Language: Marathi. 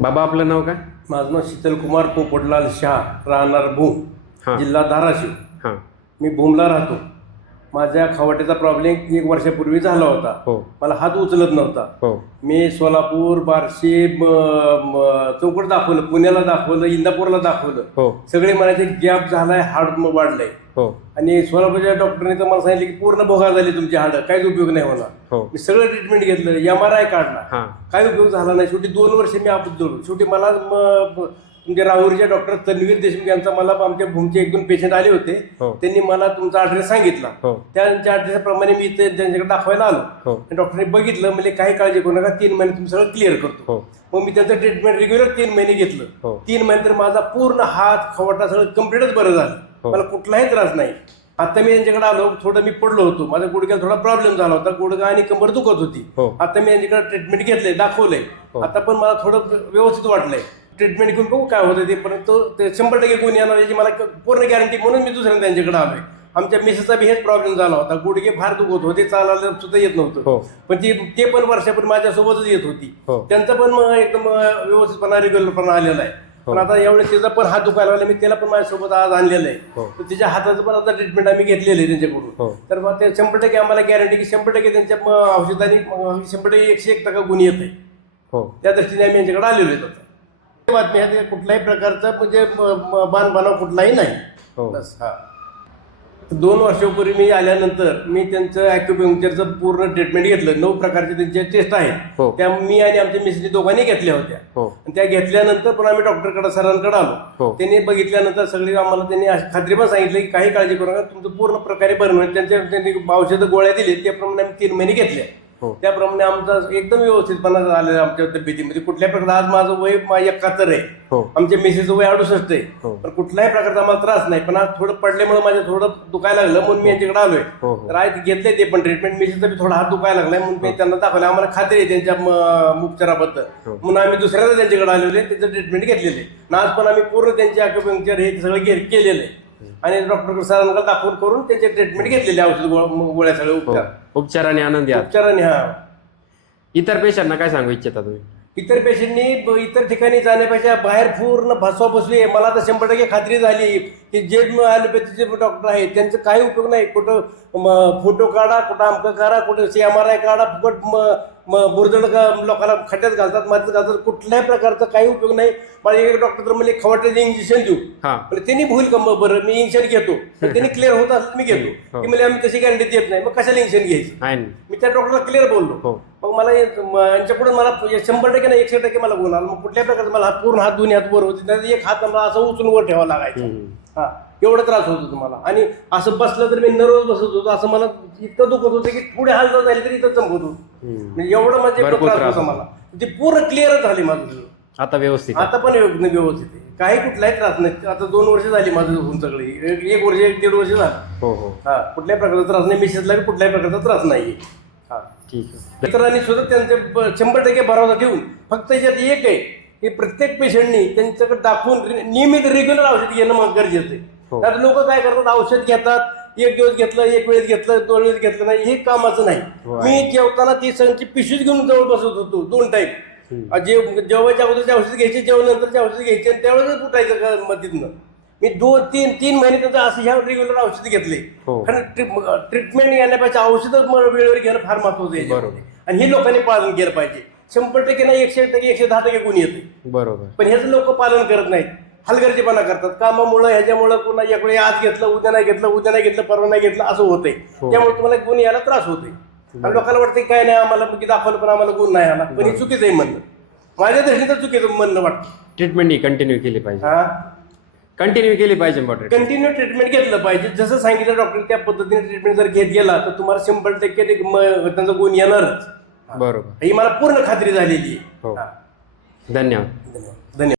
बाबा आपलं नाव काय? माझं नाव शीतलकुमार पोपटलाल शाह राहणार भूम हां. जिल्हा धाराशिव. हां. मी भूमला राहतो. माझ्या खवाट्याचा प्रॉब्लेम एक वर्षापूर्वी झाला होता. हो. मला हात उचलत नव्हता. हो. मी सोलापूर बार्शी चौकट दाखवलं पुण्याला दाखवलं इंदापूरला दाखवलं. हो. सगळे म्हणायचे गॅप झालाय हाड म- वाढलंय. हो. आणि सोलापूरच्या डॉक्टरने तर मला सांगितलं की पूर्ण भोगा झाली तुमची हाडं. काहीच उपयोग नाही होणार. हो. मी सगळं ट्रीटमेंट घेतलं. एम आर आय काढला. हां. काही उपयोग झाला नाही. शेवटी दोन वर्ष मी अबद्ध होतो शेवटी मला म- तुमच्या राहुरीच्या डॉक्टर तन्वीर देशमुख यांचा मला आमच्या भूमचे एक दोन पेशंट आले होते. हो. त्यांनी मला तुमचा ॲड्रेस सांगितला. हो. त्यांच्या ॲड्रेसप्रमाणे मी इथे त्यांच्याकडे दाखवायला आलो. हो. आणि डॉक्टरने बघितलं. म्हणजे काही काळजी करू नका. तीन महिने तुम्ही सगळं क्लिअर करतो. हो. मग मी त्यांचं ट्रीटमेंट रेग्युलर तीन महिने घेतलं. हो. तीन महिने तर माझा पूर्ण हात खवटा सगळं कम्प्लीटच बरं झालं. मला कुठलाही त्रास नाही. आता मी यांच्याकडे आलो थोडं मी पडलो होतो. माझ्या गुडघ्याला थोडा प्रॉब्लेम झाला होता. गुडघा आणि कंबर दुखत होती. हो. आता मी यांच्याकडे ट्रीटमेंट घेतलंय दाखवलंय. हो. आता पण मला थोडं व्यवस्थित वाटलंय. ट्रीटमेंट घेऊन बघू काय होतं ते परंतु ते शंभर टक्के गुण येणार याची मला पूर्ण गॅरंटी म्हणून मी दुसऱ्या त्यांच्याकडे आलोय. आमच्या मिसेसचा बी हेच प्रॉब्लेम झाला होता. गुडघे फार दुखत होते चालायला सुद्धा येत नव्हतं. हो. पण ती ते पण वर्षापूर्वी माझ्यासोबतच येत होती. हो. त्यांचा पण एकदम व्यवस्थितपणा रेग्युलरपणा आलेला आहे. हो. पण आता एवढे तिचा पण हात दुखायला लागला. मी त्याला पण माझ्यासोबत आज आणलेलं आहे. हो. तर तिच्या हाताचं पण आता ट्रीटमेंट आम्ही घेतलेलं आहे त्यांच्याकडून. हो. तर मग ते शंभर टक्के आम्हाला गॅरंटी की शंभर टक्के त्यांच्या औषधाने शंभर टक्के एकशे एक टक्का गुण येत आहे हो. त्या दृष्टीने आम्ही यांच्याकडे आलेलो आहेत आता. बातमी आहे कुठल्याही प्रकारचा म्हणजे बाणबाणा कुठलाही नाही. हो. बस हा. दोन वर्षापूर्वी मी आल्यानंतर मी त्यांचं ॲक्युपंक्चरचं पूर्ण ट्रीटमेंट घेतलं. नऊ प्रकारचे त्यांचे टेस्ट आहेत. हो. त्या मी आणि आमच्या मिसेसनी दोघांनी घेतल्या होत्या. हो. आणि त्या घेतल्यानंतर पण आम्ही डॉक्टरकडे सरांकडे आलो. हो. त्यांनी बघितल्यानंतर सगळी आम्हाला त्यांनी अशी खात्री पण सांगितली की काही काळजी करू नका तुमचं पूर्ण प्रकारे बरं होईल. त्यांच्या त्यांनी औषधं गोळ्या दिली त्याप्रमाणे आम्ही तीन महिने घेतले. हो त्याप्रमाणे आमचा एकदम व्यवस्थितपणा झालेला आमच्या तब्येतीमध्ये. कुठल्या प्रकारचा आज माझं वय एकाहत्तर आहे. हो. आमच्या मिसेसचं वय अडुसष्ट आहे. हो. पण कुठल्याही प्रकारचा मला त्रास नाही. पण आज थोडं पडल्यामुळे माझं थोडं दुखायला लागलं. म्हणून मी यांच्याकडे आलोय. हो हो. तर आज घेतलंय ते पण ट्रीटमेंट मिसेसचा बी थोडा हात दुखायला लागलाय. म्हणून मी त्यांना दाखवलं. आम्हाला खात्री आहे त्यांच्या उपचाराबद्दल हो. म्हणून आम्ही दुसऱ्याला त्यांच्याकडे आलेले त्याचं ट्रीटमेंट घेतलेले आज पण आम्ही पूर्ण त्यांचे अक्युपंक्चर हे सगळं केलेलं आहे. आणि डॉक्टर सरांकडे दाखवून करून त्यांचे ट्रीटमेंट घेतलेले औषध गो- गोळ्या सगळे हो. उपचार. उपचाराने आनंदी आहात. उपचाराने हा. इतर पेशंटना काय सांगू इच्छिता तुम्ही? इतर पेशंटनी ब- इतर ठिकाणी जाण्यापेक्षा बाहेर पूर्ण फसवा फसवी आहे. मला तर शंभर टक्के खात्री झाली की जे ॲलोपॅथीचे डॉक्टर आहेत त्यांचं काही उपयोग नाही. कुठं फोटो काढा कुठं अमकं करा कुठं सी एम आर आय काढा फुकट म- म- बुरदड का- लोकांना खड्ड्यात घालतात मातीत घालतात कुठल्याही प्रकारचा काही उपयोग नाही. मला एक डॉक्टर तर म्हणजे खवट्याचं इंजेक्शन देऊ. हां. म्हणजे त्यांनी भूल कम बरं? मी इंजेक्शन घेतो. त्यांनी क्लिअर होत असलं मी घेतो. हो. की म्हणजे आम्ही तशी गॅरंटी देत नाही. मग कशाला इंजेक्शन घ्यायची? आहे ना. मी त्या डॉक्टरला क्लिअर बोललो. हो. मग मला हे- म- यांच्याकडून मला हे शंभर टक्के नाही एकशे टक्के मला गुण आला मग कुठल्या प्रकारचा मला हात पूर्ण हात दोन्ही हात वर होते. नाही एक हात मला असं उचलून वर ठेवावा लागायचा. हम्म. हा. एवढा त्रास होत होता मला. आणि असं बसलं तर मी नर्वस बसत होतो. असं मला इतकं दुखत होतं की पुढे हालचाल झाली तरी इथं चमकत होतो. एवढं म्हणजे त्रास होता मला. ते पूर्ण क्लिअरच झाली माझं. आता व्यवस्थित. आता पण व्यव- व्यवस्थित आहे. काही कुठलाही त्रास नाही. आता दोन वर्ष झाली माझं होऊन सगळी. एक वर्ष एक दीड वर्ष झालं. हो हो. हा कुठल्याही प्रकारचा त्रास नाही. मिसेसला बी कुठल्याही प्रकारचा त्रास नाही हा. ठीक आहे. इतरांनी सुद्धा त्यांचे शंभर टक्के भरोसा ठेवून फक्त याच्यात एक आहे की प्रत्येक पेशंटनी त्यांच्याकडे दाखवून नियमित रेग्युलर औषध घेणं मग गरजेचं. आहे. आता लोक काय करतात औषध घेतात एक दिवस घेतलं एक वेळेस घेतलं दोन वेळेस घेतलं नाही हे कामाचं नाही. हो, मी जेवताना ती संची पिशवीच घेऊन जवळ बसत होतो दोन हम्म. जेव जेवायच्या अगोदरचे औषध घ्यायचे जेवणानंतरचे औषध घ्यायचे त्यावेळेस उठायचं का मधीतनं मी दोन तीन तीन महिने त्यांचं असं ह्या रेग्युलर औषध घेतले. हो. कारण ट्रीटमेंट घेण्यापेक्षा औषधं वेळेवर घेणं फार महत्वाचं आहे. आणि हे लोकांनी पालन केलं पाहिजे. शंभर टक्के नाही एकशे टक्के एकशे दहा टक्के गुण येते बरोबर. पण ह्याचं लोक पालन करत नाहीत. हलगर्जीपणा करतात. कामामुळं ह्याच्यामुळं पुन्हा याकडे आज घेतलं उद्या नाही घेतलं उद्या नाही घेतलं परवा नाही घेतलं असं होतंय. हो. त्यामुळे तुम्हाला गुण यायला त्रास होतोय. आणि लोकांना वाटतं काय नाही आम्हाला की दाखवलं पण आम्हाला गुण नाही आला. पण हे चुकीचं आहे म्हणणं. माझ्या दृष्टीनं तर चुकीचं म्हणणं वाटतं. ट्रीटमेंट ही कंटिन्यू केली पाहिजे. हा? कंटिन्यू केली पाहिजे बॉटरी कंटिन्यू ट्रीटमेंट घेतलं पाहिजे. जसं सांगितलं डॉक्टर त्या पद्धतीने ट्रीटमेंट जर घेत गेला तर तुम्हाला शंभर टक्के ते म- त्यांचा गुण येणारच. बरोबर. ही मला पूर्ण खात्री झालेली आहे. हो. हा. धन्यवाद. धन्यवाद.